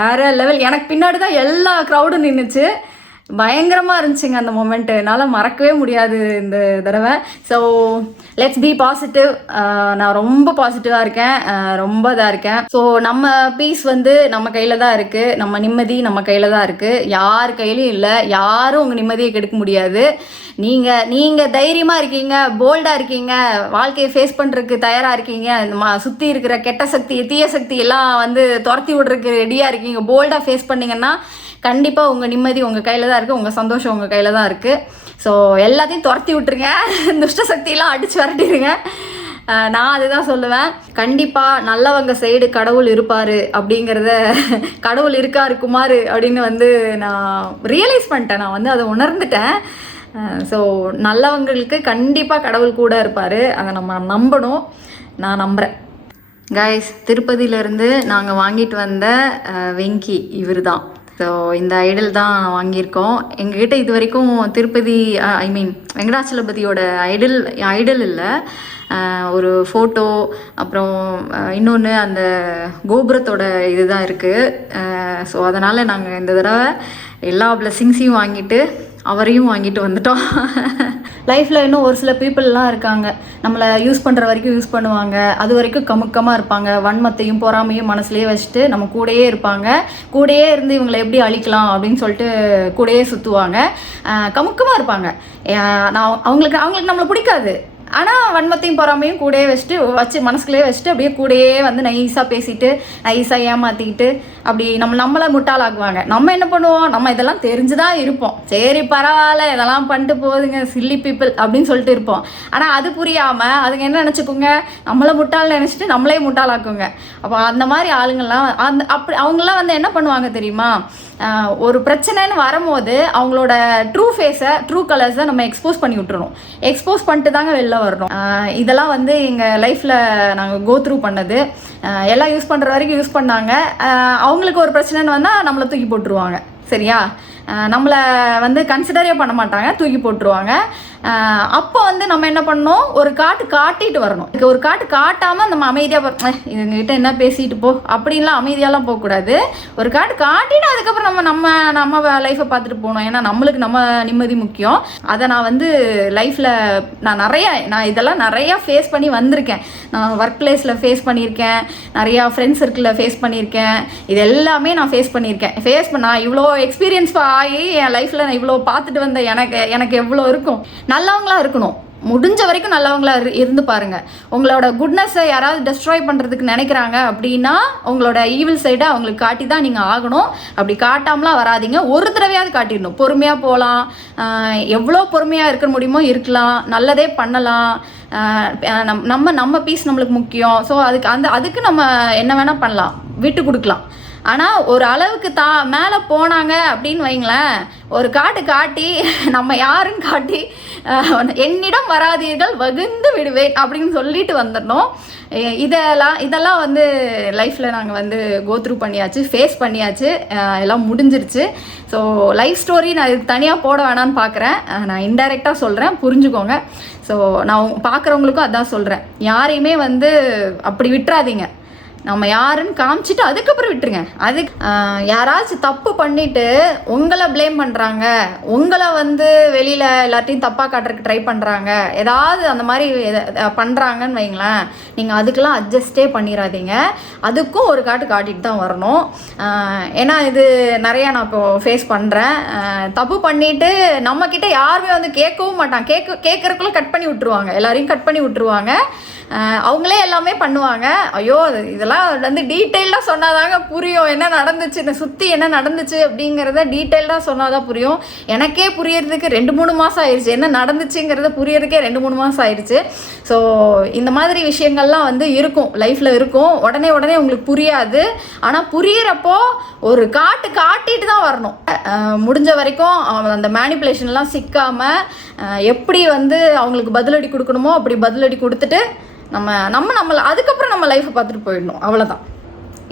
வேற லெவல். எனக்கு பின்னாடி தான் எல்லா க்ரௌடும் நின்றுச்சு. பயங்கரமாக இருந்துச்சுங்க அந்த மொமெண்ட்டு. என்னால் மறக்கவே முடியாது இந்த தடவை. So let's be positive. நான் ரொம்ப பாசிட்டிவாக இருக்கேன், ரொம்ப இதாக இருக்கேன். ஸோ நம்ம பீஸ் வந்து நம்ம கையில் தான் இருக்குது, நம்ம நிம்மதி நம்ம கையில் தான் இருக்குது, யார் கையிலையும் இல்லை. யாரும் உங்கள் நிம்மதியை கெடுக்க முடியாது. நீங்கள் தைரியமாக இருக்கீங்க, போல்டாக இருக்கீங்க, வாழ்க்கையை ஃபேஸ் பண்ணுறதுக்கு தயாராக இருக்கீங்க, சுற்றி இருக்கிற கெட்ட சக்தி, தீய சக்தி எல்லாம் வந்து துரத்தி விட்றதுக்கு ரெடியாக இருக்கீங்க, போல்டாக ஃபேஸ் பண்ணிங்கன்னா கண்டிப்பாக உங்கள் நிம்மதி உங்கள் கையில் தான் இருக்குது, உங்கள் சந்தோஷம் உங்கள் கையில் தான் இருக்குது. ஸோ எல்லாத்தையும் துரத்தி விட்டுருங்க, துஷ்ட சக்தியெல்லாம் அடித்து வரட்டிடுங்க. நான் அதுதான் சொல்லுவேன். கண்டிப்பாக நல்லவங்க சைடு கடவுள் இருப்பார் அப்படிங்கிறத, கடவுள் இருக்காரு குமார் அப்படின்னு வந்து நான் ரியலைஸ் பண்ணிட்டேன். நான் வந்து அதை உணர்ந்துட்டேன். ஸோ நல்லவங்களுக்கு கண்டிப்பாக கடவுள் கூட இருப்பார், அதை நம்ம நம்பணும். நான் நம்புகிறேன். கைஸ், திருப்பதியிலேருந்து நாங்கள் வாங்கிட்டு வந்த வெங்கி இவர் தான். ஸோ இந்த ஐடல் தான் வாங்கியிருக்கோம். எங்ககிட்ட இது வரைக்கும் திருப்பதி வெங்கடாச்சலபதியோட ஐடல் இல்லை, ஒரு ஃபோட்டோ, அப்புறம் இன்னொன்று அந்த கோபுரத்தோட இது தான் இருக்குது. ஸோ அதனால் நாங்கள் இந்த தடவை எல்லா பிளெஸ்ஸிங்ஸையும் வாங்கிட்டு அவரையும் வாங்கிட்டு வந்துட்டோம். லைஃப்பில் இன்னும் ஒரு சில பீப்புளெலாம் இருக்காங்க, நம்மளை யூஸ் பண்ணுற வரைக்கும் யூஸ் பண்ணுவாங்க, அது வரைக்கும் கமுக்கமாக இருப்பாங்க, வன்மத்தையும் பொறாமையும் மனசுலேயே வச்சுட்டு நம்ம கூடயே இருப்பாங்க, கூடயே இருந்து இவங்களை எப்படி அழிக்கலாம் அப்படின்னு சொல்லிட்டு கூடயே சுற்றுவாங்க, கமுக்கமாக இருப்பாங்க. அவங்களுக்கு நம்மளை பிடிக்காது, ஆனால் வன்மத்தையும் பொறாமையும் கூடயே வச்சு மனசுக்குள்ளேயே வச்சுட்டு அப்படியே கூடயே வந்து நைஸாக பேசிட்டு நைஸாக ஏமாற்றிக்கிட்டு அப்படி நம்மளை முட்டாளாக்குவாங்க. நம்ம என்ன பண்ணுவோம், நம்ம இதெல்லாம் தெரிஞ்சுதான் இருப்போம், சரி பரவாயில்ல இதெல்லாம் பண்ணிட்டு போகுதுங்க சில்லி பீப்புள் அப்படின்னு சொல்லிட்டு இருப்போம். ஆனால் அது புரியாமல் அதுங்க என்ன நினச்சிக்கோங்க, நம்மளை முட்டாள் நினச்சிட்டு நம்மளே முட்டாளாக்குங்க. அப்போ அந்த மாதிரி ஆளுங்கள்லாம் அவங்களாம் வந்து என்ன பண்ணுவாங்க தெரியுமா, ஒரு பிரச்சனைன்னு வரும்போது அவங்களோட ட்ரூ ஃபேஸை ட்ரூ கலர்ஸை நம்ம எக்ஸ்போஸ் பண்ணி விட்டுறணும். எக்ஸ்போஸ் பண்ணிட்டு தாங்க வெளில வரணும். இதெல்லாம் வந்து எங்கள் லைஃப்பில் நாங்கள் கோ த்ரூ பண்ணது. எல்லாம் யூஸ் பண்ணுற வரைக்கும் யூஸ் பண்ணாங்க. அவங்களுக்கு ஒரு பிரச்சனைன்னு வந்தால் நம்மளை தூக்கி போட்டுருவாங்க. சரியா, நம்மளை வந்து கன்சிடரே பண்ண மாட்டாங்க, தூக்கி போட்டுருவாங்க. அப்போ வந்து நம்ம என்ன பண்ணணும், ஒரு காட்டிட்டு வரணும். ஒரு காட்டாமல் நம்ம அமைதியாக இதுங்கிட்ட என்ன பேசிட்டு போ அப்படின்லாம் அமைதியாலாம் போகக்கூடாது. ஒரு காட்டிட்டு அதுக்கப்புறம் நம்ம லைஃப்பை பார்த்துட்டு போகணும். ஏன்னா நம்மளுக்கு நம்ம நிம்மதி முக்கியம். அதை நான் வந்து லைஃப்பில் நான் இதெல்லாம் நிறையா ஃபேஸ் பண்ணி வந்திருக்கேன். நான் ஒர்க் பிளேஸில் ஃபேஸ் பண்ணியிருக்கேன், நிறையா ஃப்ரெண்ட்ஸ் சர்க்கிளில் ஃபேஸ் பண்ணியிருக்கேன். இது எல்லாமே நான் ஃபேஸ் பண்ணியிருக்கேன். நான் இவ்வளோ எக்ஸ்பீரியன்ஸ் ஆகி என் லைஃப்பில் நான் இவ்வளோ பார்த்துட்டு வந்த எனக்கு எவ்வளோ இருக்கும். நல்லவங்களா இருக்கணும், முடிஞ்ச வரைக்கும் நல்லவங்களா இருந்து பாருங்க. உங்களோட குட்னஸை யாராவது டெஸ்ட்ராய் பண்ணுறதுக்கு நினைக்கிறாங்க அப்படின்னா உங்களோட ஈவில் சைடை அவங்களுக்கு காட்டி தான் நீங்கள் ஆகணும். அப்படி காட்டாமலாம் வராதிங்க, ஒரு தடவையாவது காட்டிடணும். பொறுமையாக போகலாம், எவ்வளோ பொறுமையாக இருக்க முடியுமோ இருக்கலாம், நல்லதே பண்ணலாம். நம்ம பீஸ் நம்மளுக்கு முக்கியம். ஸோ அதுக்கு நம்ம என்ன வேணால் பண்ணலாம், விட்டு கொடுக்கலாம். ஆனால் ஒரு அளவுக்கு மேலே போனாங்க அப்படின்னு வைங்களேன், ஒரு காட்டி நம்ம யாருன்னு காட்டி என்னிடம் வராதீர்கள் வகுந்து விடுவேன் அப்படின்னு சொல்லிட்டு வந்துடணும். இதெல்லாம் வந்து லைஃப்பில் நாங்கள் வந்து கோத்ரூ பண்ணியாச்சு, ஃபேஸ் பண்ணியாச்சு, எல்லாம் முடிஞ்சிருச்சு. ஸோ லைஃப் ஸ்டோரி நான் இதுக்கு தனியாக போட வேணான்னு பார்க்குறேன். நான் இன்டைரக்டாக சொல்கிறேன், புரிஞ்சுக்கோங்க. ஸோ நான் பார்க்குறவங்களுக்கும் அதான் சொல்கிறேன், யாரையுமே வந்து அப்படி விட்டுறாதீங்க. நம்ம யாருன்னு காமிச்சிட்டு அதுக்கப்புறம் விட்டுருங்க. யாராச்சும் தப்பு பண்ணிட்டு உங்களை ப்ளேம் பண்ணுறாங்க, உங்களை வந்து வெளியில் எல்லாத்தையும் தப்பாக காட்டுறதுக்கு ட்ரை பண்ணுறாங்க, ஏதாவது அந்த மாதிரி பண்ணுறாங்கன்னு வைங்களேன், நீங்கள் அதுக்கெல்லாம் அட்ஜஸ்டே பண்ணிடாதீங்க. அதுக்கும் ஒரு காட்டிட்டு தான் வரணும். ஏன்னா இது நிறையா நான் இப்போ ஃபேஸ் பண்ணுறேன். தப்பு பண்ணிவிட்டு நம்மக்கிட்ட யாருமே வந்து கேட்கவும் மாட்டாங்க, கேட்குறக்குள்ள கட் பண்ணி விட்டுருவாங்க, எல்லாரையும் கட் பண்ணி விட்டுருவாங்க. அவங்களே எல்லாமே பண்ணுவாங்க. ஐயோ இதெல்லாம் வந்து டீட்டெயிலாக சொன்னாதாங்க புரியும், என்ன நடந்துச்சு, இந்த சுற்றி என்ன நடந்துச்சு அப்படிங்கிறத டீட்டெயிலாக சொன்னாதான் புரியும். எனக்கே புரியறதுக்கு 2-3 மாதம் ஆயிடுச்சு, என்ன நடந்துச்சுங்கிறத புரியறதுக்கே 2-3 மாதம் ஆயிடுச்சு. ஸோ இந்த மாதிரி விஷயங்கள்லாம் வந்து இருக்கும், லைஃப்பில் இருக்கும். உடனே உங்களுக்கு புரியாது. ஆனால் புரியிறப்போ ஒரு காட்டிட்டு தான் வரணும். முடிஞ்ச வரைக்கும் அந்த மேனிப்புலேஷன்லாம் சிக்காமல் எப்படி வந்து அவங்களுக்கு பதிலடி கொடுக்கணுமோ அப்படி பதிலடி கொடுத்துட்டு நம்ம அதுக்கப்புறம் நம்ம லைஃப்பை பார்த்துட்டு போயிடணும், அவ்வளோதான்.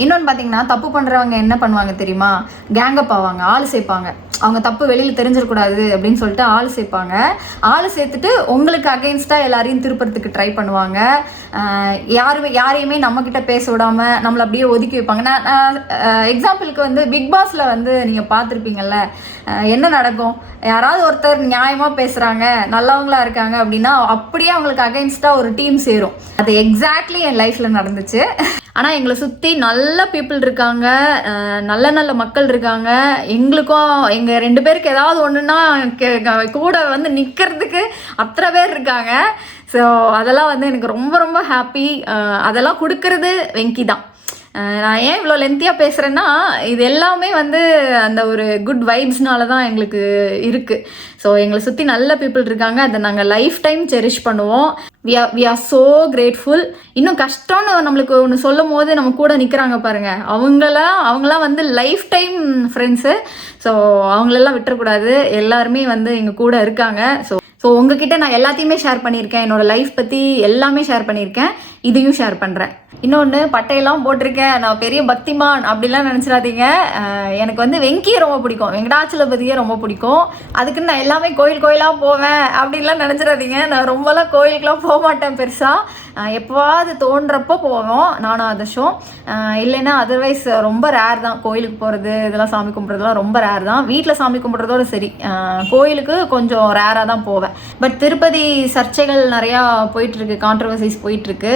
இன்னொன்று பார்த்தீங்கன்னா, தப்பு பண்ணுறவங்க என்ன பண்ணுவாங்க தெரியுமா, கேங்கப் ஆவாங்க, ஆள் சேர்ப்பாங்க. அவங்க தப்பு வெளியில் தெரிஞ்சிடக்கூடாது அப்படின்னு சொல்லிட்டு ஆள் சேர்ப்பாங்க. ஆள் சேர்த்துட்டு உங்களுக்கு அகெயின்ஸ்டாக எல்லாரையும் திருப்பறதுக்கு ட்ரை பண்ணுவாங்க. யாரையுமே நம்மக்கிட்ட பேச விடாமல் நம்மளை அப்படியே ஒதுக்கி வைப்பாங்க. நான் எக்ஸாம்பிளுக்கு வந்து பிக் பாஸில் வந்து நீங்கள் பார்த்துருப்பீங்கள்ல, என்ன நடக்கும், யாராவது ஒருத்தர் நியாயமாக பேசுகிறாங்க, நல்லவங்களா இருக்காங்க அப்படின்னா அப்படியே அவங்களுக்கு அகெயின்ஸ்டாக ஒரு டீம் சேரும். அது எக்ஸாக்ட்லி என் லைஃப்பில் நடந்துச்சு. ஆனால் எங்களை சுற்றி நல்ல பீப்புள் இருக்காங்க, நல்ல மக்கள் இருக்காங்க. எங்களுக்கும் எங்கள் 2 பேருக்கு ஏதாவது ஒன்றுன்னா கூட வந்து நிற்கிறதுக்கு அத்தனை பேர் இருக்காங்க. ஸோ அதெல்லாம் வந்து எனக்கு ரொம்ப ஹாப்பி. அதெல்லாம் கொடுக்கறது வெங்கி தான். நான் ஏன் இவ்வளோ லென்த்தியாக பேசுகிறேன்னா, இது எல்லாமே வந்து அந்த ஒரு குட் வைப்ஸ்னால தான் எங்களுக்கு இருக்குது. ஸோ எங்களை சுற்றி நல்ல பீப்புள் இருக்காங்க, அதை நாங்கள் லைஃப் டைம் செரிஷ் பண்ணுவோம். We are so grateful. இன்னும் கஷ்டம்னு நம்மளுக்கு ஒன்று சொல்லும் போது நம்ம கூட நிற்கிறாங்க பாருங்கள், அவங்களாம் வந்து லைஃப் டைம் ஃப்ரெண்ட்ஸு. ஸோ அவங்களெல்லாம் விட்டுறக்கூடாது, எல்லாருமே வந்து எங்கள் கூட இருக்காங்க. ஸோ உங்ககிட்ட நான் எல்லாத்தையுமே ஷேர் பண்ணியிருக்கேன், என்னோட லைஃப் பற்றி எல்லாமே ஷேர் பண்ணியிருக்கேன், இதையும் ஷேர் பண்ணுறேன். இன்னொன்று, பட்டையெல்லாம் போட்டிருக்கேன், நான் பெரிய பக்திமான் அப்படிலாம் நினச்சிடாதீங்க. எனக்கு வந்து வெங்கியை ரொம்ப பிடிக்கும், வெங்கடாச்சலபதியை ரொம்ப பிடிக்கும். அதுக்குன்னு நான் எல்லாமே கோயிலாக போவேன் அப்படின்லாம் நினச்சிடாதீங்க. நான் ரொம்பலாம் கோயிலுக்கெலாம் போக மாட்டேன் பெருசாக. எப்போவாது தோன்றப்போ போவோம் நானும் ஆதர்ஷும். இல்லைன்னா அதர்வைஸ் ரொம்ப ரேர் தான் கோயிலுக்கு போகிறது, இதெல்லாம் சாமி கும்பிட்றதுலாம் ரொம்ப ரேர் தான். வீட்டில் சாமி கும்பிட்றதோட சரி, கோயிலுக்கு கொஞ்சம் ரேராக தான் போவேன். பட் திருப்பதி சர்ச்சைகள் நிறையா போயிட்டுருக்கு, கான்ட்ரவர்சிஸ் போயிட்டுருக்கு.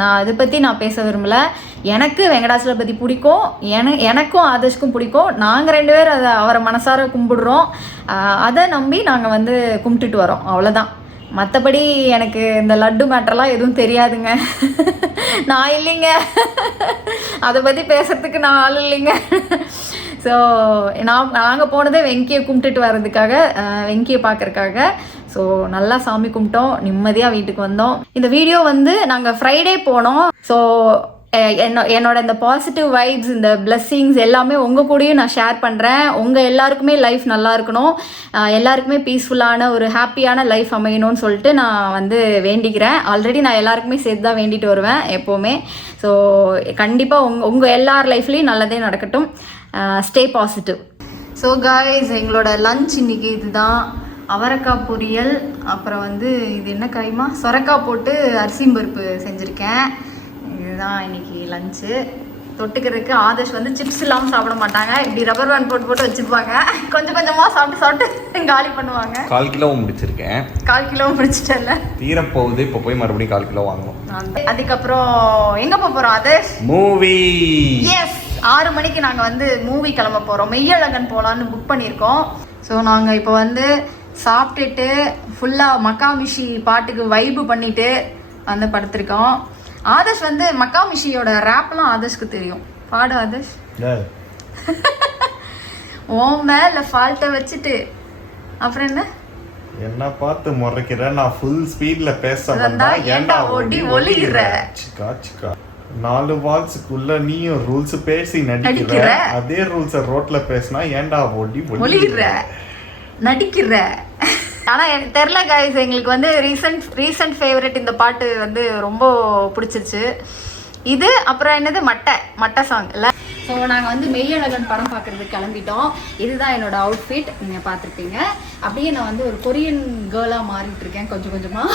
நான் அதை பற்றி நான் பேச விரும்பலை. எனக்கு வெங்கடாச்சலபதி பிடிக்கும், எனக்கும் ஆதர்ஷ்க்கும் பிடிக்கும். நாங்கள் 2 பேரும் அதை அவரை மனசார கும்பிடுறோம். அதை நம்பி நாங்கள் வந்து கும்பிட்டுட்டு வரோம், அவ்வளோதான். மற்றபடி எனக்கு இந்த லட்டு மேட்டர்லாம் எதுவும் தெரியாதுங்க. நான் இல்லைங்க, அதை பற்றி பேசுறதுக்கு நான் ஆள் இல்லைங்க. ஸோ நாங்கள் போனதே வெங்கியை கும்பிட்டுட்டு வர்றதுக்காக, வெங்கியை பார்க்கறதுக்காக. ஸோ நல்லா சாமி கும்பிட்டோம், நிம்மதியாக வீட்டுக்கு வந்தோம். இந்த வீடியோ வந்து நாங்கள் ஃப்ரைடே போனோம். ஸோ என்னோட இந்த பாசிட்டிவ் வைப்ஸ், இந்த பிளெஸ்ஸிங்ஸ் எல்லாமே உங்கள் கூடயும் நான் ஷேர் பண்ணுறேன். உங்கள் எல்லாருக்குமே லைஃப் நல்லா இருக்கணும், எல்லாருக்குமே பீஸ்ஃபுல்லான ஒரு ஹாப்பியான லைஃப் அமையணும்னு சொல்லிட்டு நான் வந்து வேண்டிக்கிறேன். ஆல்ரெடி நான் எல்லாருக்குமே சேர்த்து தான் வேண்டிட்டு வருவேன் எப்போவுமே. ஸோ கண்டிப்பாக உங்கள் எல்லார் லைஃப்லேயும் நல்லதே நடக்கட்டும். Stay positive. ஸோ காய்ஸ், எங்களோட லஞ்ச் இன்னைக்கு இதுதான். அவரைக்காய் பொரியல், அப்புறம் வந்து இது என்ன காய்மா, சொரக்காய் போட்டு அரிசி பருப்பு செஞ்சுருக்கேன். இதுதான் இன்னைக்கு லஞ்சு. தொட்டுக்கிறதுக்கு ஆதர்ஷ் வந்து சிப்ஸ் இல்லாமல் சாப்பிட மாட்டாங்க, இப்படி ரப்பர் பேண்ட் போட்டு வச்சுருப்பாங்க. கொஞ்சம் கொஞ்சமாக சாப்பிட்டு காலி பண்ணுவாங்க. 1/4 கிலோ முடிச்சிருக்கேன். 1/4 கிலோ முடிச்சிட்டல, தீரப்போகுது. இப்போ போய் மறுபடியும் 1/4 கிலோ வாங்கணும். அதுக்கப்புறம் எங்கே போகிறோம் ஆதர்ஷ்? மூவி. எஸ், 6 மணிக்கு நாங்கள் வந்து மூவி கிளம்ப போகிறோம். மெய்யழகன் போகலான்னு புக் பண்ணியிருக்கோம். ஸோ நாங்கள் இப்போ வந்து சாப்பிட்டுட்டு ஃபுல்லாக மக்காமிஷி பாட்டுக்கு வைப்பு பண்ணிட்டு வந்து படுத்திருக்கோம். ஆதர்ஷ் வந்து மக்காமிஷியோட ரேப்லாம் ஆதர்ஷ்க்கு தெரியும். பாடு ஆதர்ஷ். ஓம் மேல ஃபால்ட்டை வச்சுட்டு அப்புறம் என்ன பார்த்து முறைக்கிற? நான் ஃபுல் ஸ்பீட்ல பேச வந்தா ஏன்டா ஓடி ஒளிகிற? சிக்கா சிக்கா 4 வால்ஸ்க்குள்ள நீயும் ரூல்ஸ் பேசி நடிக்கிற. அதே ரூல்ஸை ரோட்ல பேசினா ஏன்டா ஓடி ஒளிகிற நடிக்கிற? ஆனால் எனக்கு தெரில கைஸ், எங்களுக்கு வந்து ரீசன்ட் ஃபேவரட் இந்த பாட்டு வந்து ரொம்ப பிடிச்சிருச்சு. இது அப்புறம் என்னது மட்டை சாங் இல்லை. ஸோ நாங்கள் வந்து மெய்யழகன் படம் பார்க்குறதுக்கு கிளம்பிட்டோம். இதுதான் என்னோட அவுட்ஃபிட், நீங்கள் பார்த்துருப்பீங்க. அப்படியே நான் வந்து ஒரு கொரியன் கேர்ளாக மாறிட்டு இருக்கேன் கொஞ்சம் கொஞ்சமாக.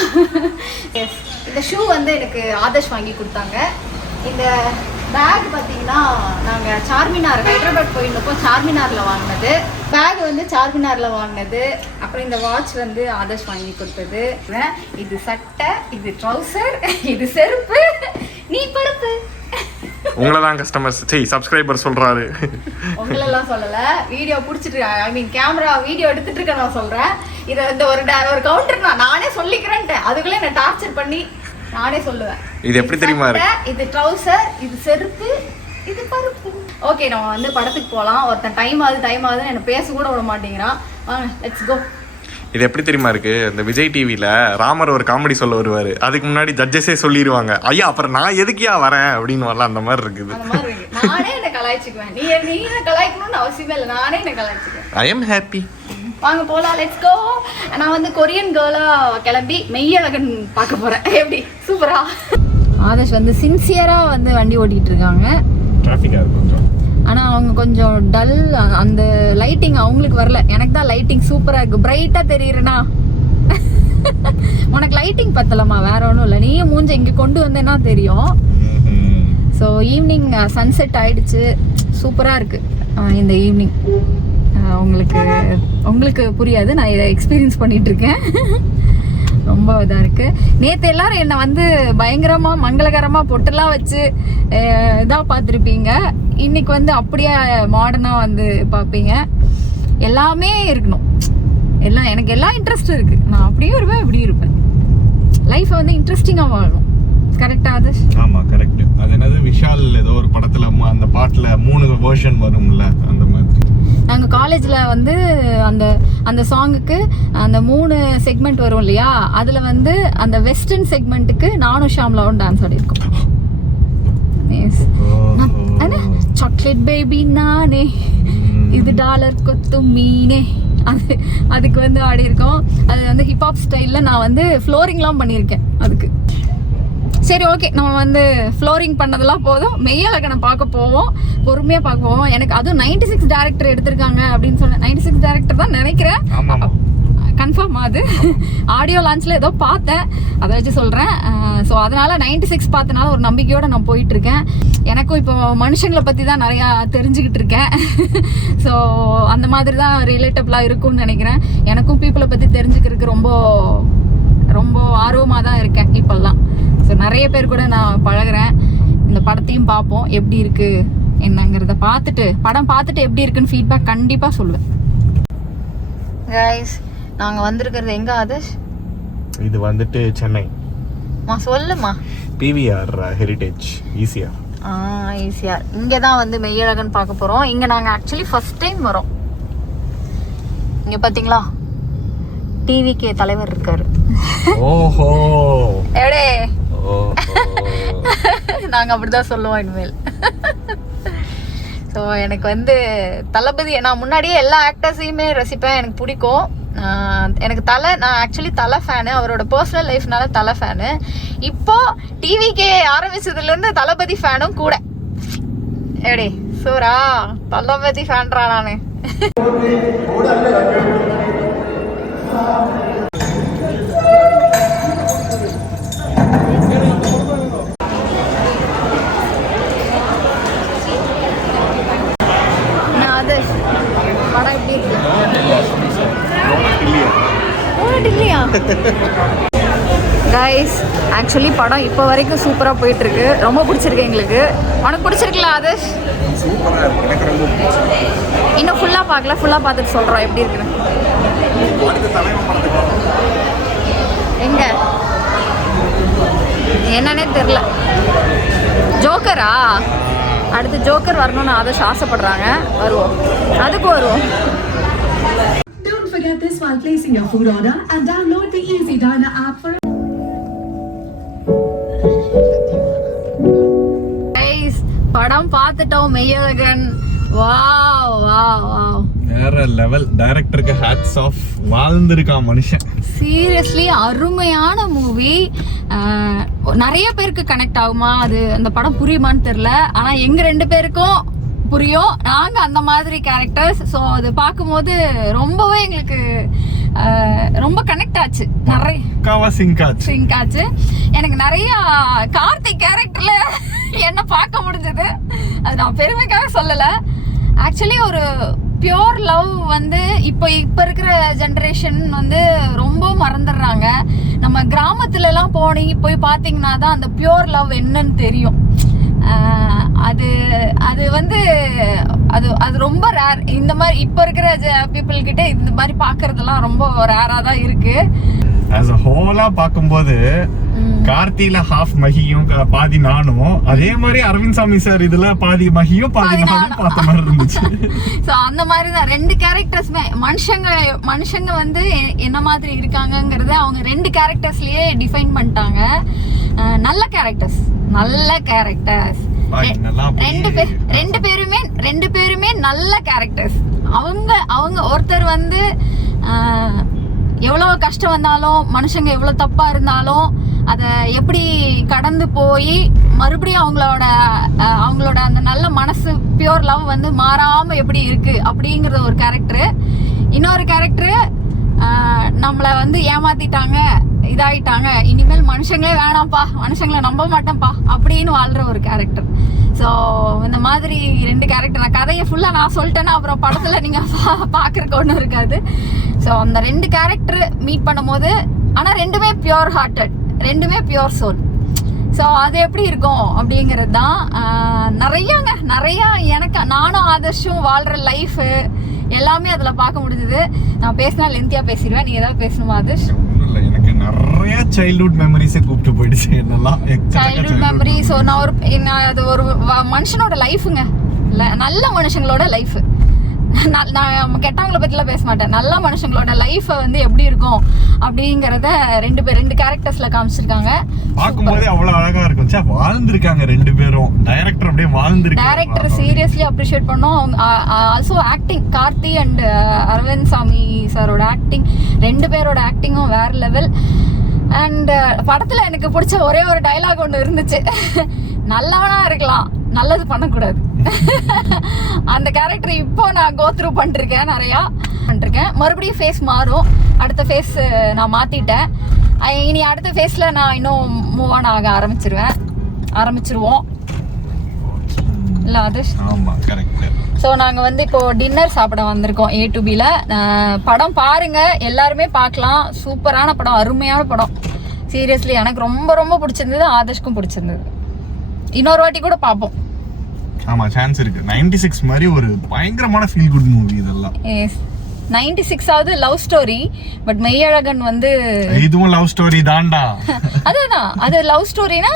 எஸ், இந்த ஷூ வந்து எனக்கு ஆதர்ஷ் வாங்கி கொடுத்தாங்க. இந்த பேக் பார்த்தீங்கன்னா நாங்கள் சார்மினார் ஹைதராபாத் போயிருந்தப்போ சார்மினாரில் வாங்கினது. பேக் வந்து சார்மினாரில் வாங்கினது. அப்புறம் இந்த வாட்ச் வந்து ஆதர்ஷ் வாங்கி கொடுத்தது. இது சட்டை, இது ட்ரௌசர், இது செருப்பு, நீ பருப்பு. உங்களதான் கஸ்டமர்ஸ் சப்ஸ்கிரைபர் சொல்றாரு. உங்களெல்லாம் சொல்லல, வீடியோ பிடிச்சிட்டு ஐ மீன் கேமரா வீடியோ எடுத்துட்டு இருக்க நான் சொல்றேன். இதை இந்த ஒரு கவுண்டர் நானே சொல்லிக்கிறேன்ட்டேன். அதுக்குள்ளே என்ன டார்ச்சர் பண்ணி நானே சொல்லுவேன். இது எப்படி தெரியுமா இருக்கு? இது ட்ரௌசர், இது செருப்பு, இது பருப்பு. ஓகே, நம்ம வந்து படத்துக்கு போகலாம். ஒருத்தன் டைம் ஆகுதுன்னு என்ன பேச கூட விட மாட்டேங்கிறான். வாங்க, லெட்ஸ் கோ. இது எப்படி தெரியுமா இருக்கு? இந்த விஜய் டிவில ராமர் ஒரு காமெடி சொல்ல வருவாரு, அதுக்கு முன்னாடி ஜட்ஜஸே சொல்லிடுவாங்க, ஐயா அப்புறம் நான் எதுக்கியா வரேன் அப்படின்னு வரலாம். அந்த மாதிரி இருக்குது. நானே என்ன கலாய்ச்சிக்குவேன், நீ என்ன கலாய்க்கணும்னு அவசியமே இல்லை, நானே என்ன கலாய்ச்சிக்குவேன். I am happy. வாங்க போலாம், லெட்ஸ் கோ. நான் வந்து கொரியன் கேர்லா கிளம்பி மெய்யழகன் பார்க்க போறேன். எப்படி சூப்பரா? ஆதர்ஷ் வந்து சின்சியரா வந்து வண்டி ஓட்டிட்டு இருக்காங்க. டிராஃபிக்கா இருக்கு கொஞ்சம், ஆனால் அவங்க கொஞ்சம் டல். அந்த லைட்டிங் அவங்களுக்கு வரல, எனக்கு தான் லைட்டிங் சூப்பராக இருக்குது, பிரைட்டாக தெரியுறேண்ணா. உனக்கு லைட்டிங் பத்தலமா? வேற ஒன்றும் இல்லை, நீயும் மூஞ்ச இங்கே கொண்டு வந்தேன்னா தெரியும். ஸோ ஈவினிங் சன்செட் ஆயிடுச்சு, சூப்பராக இருக்குது இந்த ஈவினிங். உங்களுக்கு புரியாது, நான் இதை எக்ஸ்பீரியன்ஸ் பண்ணிட்டு இருக்கேன். ரொம்ப இதாக இருக்குது. நேற்று எல்லாரும் என்னை வந்து பயங்கரமாக மங்களகரமாக பொட்டெல்லாம் வச்சு இதாக பார்த்துருப்பீங்க. இன்னைக்கு வந்து அப்படியே மாடர்னாக வந்து பார்ப்பீங்க. எல்லாமே இருக்கணும், எனக்கு எல்லா இன்ட்ரெஸ்ட்டும் இருக்குது. நான் அப்படியே இருப்பேன், இப்படியும் இருப்பேன். லைஃப்பை வந்து இன்ட்ரெஸ்டிங்காக வாழணும். கரெக்டாக அது? ஆமாம், கரெக்ட். அது என்னது விஷால் ஏதோ ஒரு படத்தில் அந்த பாட்டில் 3 வெர்ஷன் வரும்ல, அந்த மாதிரி. நாங்கள் காலேஜில் வந்து அந்த சாங்குக்கு அந்த 3 செக்மெண்ட் வரும் இல்லையா, அதில் வந்து அந்த வெஸ்டர்ன் செக்மெண்ட்டுக்கு நானும் ஷாம்லாவும் டான்ஸ் ஆடிருக்கோம். சாக்லேட் பேபி நானே, இது டாலர் கொத்து மீனே, அதுக்கு வந்து ஆடி இருக்கோம். அது வந்து ஹிப்ஹாப் ஸ்டைலில் நான் வந்து ஃப்ளோரிங்லாம் பண்ணியிருக்கேன் அதுக்கு. சரி, ஓகே, நம்ம வந்து ஃப்ளோரிங் பண்ணதெல்லாம் போதும். மெய்யழகனை பார்க்க போவோம், பொறுமையாக பார்க்க போவோம். எனக்கு அதுவும் 96 டேரக்டர் எடுத்திருக்காங்க அப்படின்னு சொன்னேன். 96 டேரக்டர் தான் நினைக்கிறேன். கன்ஃபார்ம் அது ஆடியோ லான்ச்ல ஏதோ பார்த்தேன், அதை வச்சு சொல்றேன். ஸோ அதனால 96 பார்த்தனால ஒரு நம்பிக்கையோட நான் போயிட்டு இருக்கேன். எனக்கும் இப்போ மனுஷங்களை பத்தி தான் நிறைய தெரிஞ்சுக்கிட்டு இருக்கேன். ஸோ அந்த மாதிரி தான் ரிலேட்டபிளா இருக்கும்னு நினைக்கிறேன். எனக்கும் பீப்புளை பத்தி தெரிஞ்சுக்கிறதுக்கு ரொம்ப ரொம்ப ஆர்வமா தான் இருக்கேன் இப்பெல்லாம். ஸோ நிறைய பேர் கூட நான் பழகுறேன். இந்த படத்தையும் பார்ப்போம், எப்படி இருக்கு என்னங்கிறத பார்த்துட்டு, படம் பார்த்துட்டு எப்படி இருக்குன்னு ஃபீட்பேக் கண்டிப்பா சொல்லுவேன். கைஸ், நாங்க வந்திருக்கிறது எங்க ஆதர்ஷ்? இது வந்துட்டு சென்னை சொல்லுமா. PVR Heritage ECR. ஈஸியார். இங்கே தான் வந்து மெய்யழகன் பார்க்க போறோம். இங்க நாங்க ஆக்சுவலி ஃபர்ஸ்ட் டைம் வரோம். இங்க பாத்தீங்களா டிவிகே தலைவர் இருக்காரு. ஓஹோ எடே ஓஹோ நாங்க அப்படிதான் சொல்லுவோம் இனிமேல். ஸோ எனக்கு வந்து தளபதி, நான் முன்னாடியே எல்லா ஆக்டர்ஸையுமே ரசிப்பேன், எனக்கு பிடிக்கும். எனக்கு நான் ஆக்சுவலி தலை ஃபேனு, அவரோட பர்சனல் லைஃப்னால தலை ஃபேனு. இப்போ டிவிகே ஆரம்பிச்சதுலேருந்து தளபதி ஃபேனும் கூட. எடே சூரா தளபதி ஃபேன்ரா நானு. படம் எப்படி இருக்கு? கைஸ், ஆக்சுவலி படம் இப்போ வரைக்கும் சூப்பராக போயிட்டு இருக்கு. ரொம்ப பிடிச்சிருக்கு எங்களுக்கு. உனக்கு பிடிச்சிருக்குல்ல ஆதர்ஷ்? இன்னும் ஃபுல்லாக பார்க்கல, ஃபுல்லாக பார்த்துட்டு சொல்கிறோம் எப்படி இருக்குன்னு. எங்க என்னன்னே தெரில. ஜோக்கரா? அடுத்து ஜோக்கர் வரணும்னு ஆதர்ஷ் ஆசைப்படுறாங்க. வருவோம், அதுக்கு வருவோம். Don't forget this while placing your food order and download the Easy Diner app for Guys, படம் பார்த்துட்டோம் மெய்யழகன். வாவ் வாவ் வாவ், வேற லெவல். டைரக்டருக்கு ஹேட்ஸ் ஆஃப். வாழ்ந்திருக்கான் மனுஷன். சீரியஸ்லி அருமையான மூவி. நிறைய பேருக்கு கனெக்ட் ஆகுமா, அது அந்த படம் புரியுமான்னு தெரியல. ஆனா எங்க 2 பேருக்கும் புரியும். நாங்க அந்த மாதிரி கேரக்டர்ஸ். ஸோ அது பார்க்கும்போது ரொம்பவே எங்களுக்கு ரொம்ப கனெக்ட் ஆச்சு. நிறைய சிங்க் ஆச்சு. எனக்கு நிறைய கார்த்திக் கேரக்டர்ல என்ன பார்க்க முடிஞ்சது. அது நான் பெருமைக்காக சொல்லல. ஆக்சுவலி ஒரு பியோர் லவ் வந்து இப்போ இருக்கிற ஜென்ரேஷன் வந்து ரொம்ப மறந்துடுறாங்க. நம்ம கிராமத்துல எல்லாம் போய் பார்த்தீங்கன்னா தான் அந்த பியோர் லவ் என்னன்னு தெரியும். அது வந்து அது ரொம்ப ரேர். இந்த மாதிரி இப்போ இருக்கிற பீப்புள் கிட்ட இந்த மாதிரி பாக்குறதெல்லாம் ரொம்ப ரேரா தான் இருக்கு. as a whole-ஆ பாக்கும்போது கார்த்தில ஹாஃப் மகியும் பாதி நானும், அதே மாதிரி அரவிந்த் சாமி சார் இதுல பாதி மகியும் பாதி நானும் பார்த்த மாதிரி இருந்துச்சு. சோ அந்த மாதிரி தான் 2 கேரக்டர்ஸ்மே மனுஷங்க வந்து என்ன மாதிரி இருக்காங்கங்கறத அவங்க 2 கேரக்டர்ஸ்லயே டிஃபைன் பண்ணிட்டாங்க. நல்ல கேரக்டர்ஸ். ரெண்டு பேருமே நல்ல கேரக்டர்ஸ். அவங்க ஒருத்தர் வந்து எவ்வளவு கஷ்டம் வந்தாலும், மனுஷங்க எவ்வளவு தப்பா இருந்தாலும் அதை எப்படி கடந்து போய் மறுபடியும் அவங்களோட அந்த நல்ல மனசு பியூர் லவ் வந்து மாறாம எப்படி இருக்கு அப்படிங்கிற ஒரு கேரக்டர். இன்னொரு கேரக்டர் நம்மளை வந்து ஏமாத்திட்டாங்க, இதாயிட்டாங்க, இனிமேல் மனுஷங்களே வேணாம்ப்பா, மனுஷங்களை நம்ப மாட்டேன்ப்பா அப்படின்னு வாழ்ற ஒரு கேரக்டர். ஸோ இந்த மாதிரி 2 கேரக்டர். நான் கதையை ஃபுல்லாக நான் சொல்லிட்டேன்னா அப்புறம் படத்தில் நீங்கள் பார்க்குறக்கு ஒன்றும் இருக்காது. ஸோ அந்த 2 கேரக்டர் மீட் பண்ணும்போது, ஆனால் 2மே பியோர் ஹார்ட்டட், 2மே பியோர் சோல். ஸோ அது எப்படி இருக்கும் அப்படிங்கிறது தான். நிறையா எனக்கு நானும் ஆதர்ஷும் வாழ்கிற லைஃபு எல்லாமே அதில் பார்க்க முடிஞ்சது. நான் பேசினா லென்த்தியாக பேசிடுவேன். நீ ஏதாவது பேசணுமா ஆதர்ஷ்? எனக்கு நிறைய சைல்ட்ஹுட் மெமரிஸை கூப்பிட்டு போயிடுச்சு. என்னெல்லாம் சைல்ட்ஹுட் மெமரி. ஸோ அது ஒரு மனுஷனோட லைஃபுங்க, நல்ல மனுஷங்களோட லைஃப். நான் கெட்டவங்களை பற்றிலாம் பேச மாட்டேன். நல்ல மனுஷங்களோட லைஃபை வந்து எப்படி இருக்கும் அப்படிங்கிறத 2 கேரக்டர்ஸ்ல காமிச்சிருக்காங்க. பார்க்கும்போதே அவ்வளவு அழகா இருக்கும். வாழ்ந்திருக்காங்க 2 பேரும். டைரக்டர் அப்படியே வாழ்ந்திருக்காங்க. டைரக்டர் சீரியஸ்லி அப்ரிஷியேட் பண்ணோம். Also acting, Karthi and Arvind Swamy சாரோட ஆக்டிங், 2 பேரோட ஆக்டிங்கும் வேற லெவல். அண்ட் படத்துல எனக்கு பிடிச்ச ஒரே ஒரு டைலாக் ஒன்று இருந்துச்சு. நல்லவனா இருக்கலாம், நல்லது பண்ணக்கூடாது. அந்த கேரக்டர் இப்போ நான் கோத்ரூ பண்ணிருக்கேன் நிறையா. பண்ணிருக்கேன். மறுபடியும் ஃபேஸ் மாறும். அடுத்த ஃபேஸ் நான் மாத்திட்டேன். இனி அடுத்த ஃபேஸ்ல நான் இன்னும் மூவ் ஆன் ஆக ஆரம்பிச்சிருவோம் இல்ல அது. ஆமா கரெக்ட். ஸோ நாங்கள் வந்து இப்போ டின்னர் சாப்பிட வந்திருக்கோம் A2Bல. படம் பாருங்க, எல்லாருமே பார்க்கலாம். சூப்பரான படம், அருமையான படம். சீரியஸ்லி எனக்கு ரொம்ப ரொம்ப பிடிச்சிருந்தது, ஆதர்ஷ்க்கும் பிடிச்சிருந்தது. இன்னொரு வாட்டி கூட பார்ப்போம். ஆமா சான்ஸ் இருக்கு. 96 மாதிரி ஒரு பயங்கரமான ஃபீல் குட் மூவி இதெல்லாம். 96ஆவது லவ் ஸ்டோரி. பட் மெய்யழகன் வந்து இதுவும் லவ் ஸ்டோரி தான்டா. அதுதான், அது லவ் ஸ்டோரினா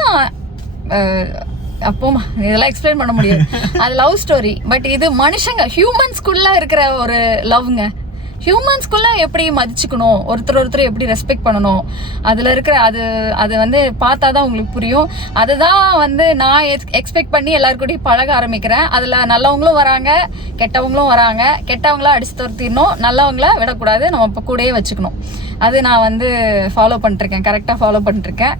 அப்போமா இதெல்லாம் எக்ஸ்பிளைன் பண்ண முடியாது. அது லவ் ஸ்டோரி. பட் இது மனுஷங்க ஹியூமன்ஸ்குள்ள இருக்கிற ஒரு லவ்ங்க. ஹியூமன்ஸ்குள்ள எப்படி மதிச்சுக்கணும், ஒருத்தர் எப்படி ரெஸ்பெக்ட் பண்ணணும், அதில் இருக்கிற அது வந்து பார்த்தா தான் உங்களுக்கு புரியும். அதுதான் வந்து நான் எக்ஸ்பெக்ட் பண்ணி எல்லாருக்கூடையும் பழக ஆரம்பிக்கிறேன். அதில் நல்லவங்களும் வராங்க, கெட்டவங்களும் வராங்க. கெட்டவங்கள அடிச்சு துரத்திடணும், நல்லவங்கள விடக்கூடாது, நம்ம இப்போ கூடயே வச்சுக்கணும். அது நான் வந்து ஃபாலோ பண்ணிருக்கேன், கரெக்டாக ஃபாலோ பண்ணிருக்கேன்.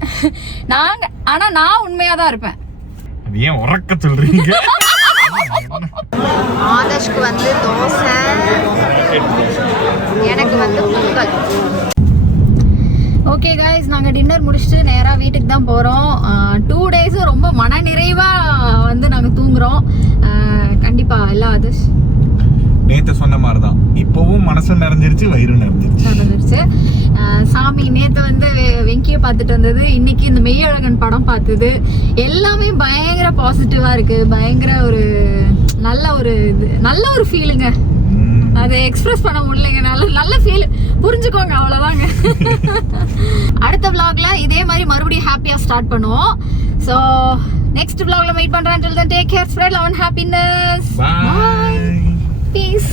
ஆனால் நான் உண்மையாக தான் இருப்பேன். ஏன் உறக்க சொல்றீங்க? ஆதர்ஷ்க்கு வந்து தோசை, எனக்கு வந்து பொங்கல். ஓகே காய்ஸ், நாங்கள் டின்னர் முடிச்சுட்டு நேராக வீட்டுக்கு தான் போகிறோம். 2 days ரொம்ப மன நிறைவாக வந்து நாங்கள் தூங்குறோம். கண்டிப்பாக இல்லை ஆதர்ஷ்? நேத்து சொன்ன மாதிரி தான், இப்போவும் மனசு நிறைஞ்சிருச்சு, வயிறு நிறைஞ்சிருச்சு. சாமி நேற்று வந்து வெங்கியை பார்த்துட்டு வந்தது, இன்னைக்கு இந்த மெய்யழகன் படம் பார்த்தது. எல்லாமே பயங்கர பாசிட்டிவா இருக்கு. பயங்கர ஒரு நல்ல ஒரு ஃபீலுங்க. அதை எக்ஸ்பிரஸ் பண்ண முடியலைங்க. நல்ல ஃபீல், புரிஞ்சுக்கோங்க, அவ்வளோதாங்க. அடுத்த vlogல இதே மாதிரி மறுபடியும் ஹாப்பியாக ஸ்டார்ட் பண்ணுவோம். ஸோ நெக்ஸ்ட் vlogல மீட் பண்ணுறேன். Until then, take care, spread love and happiness. Bye. Peace.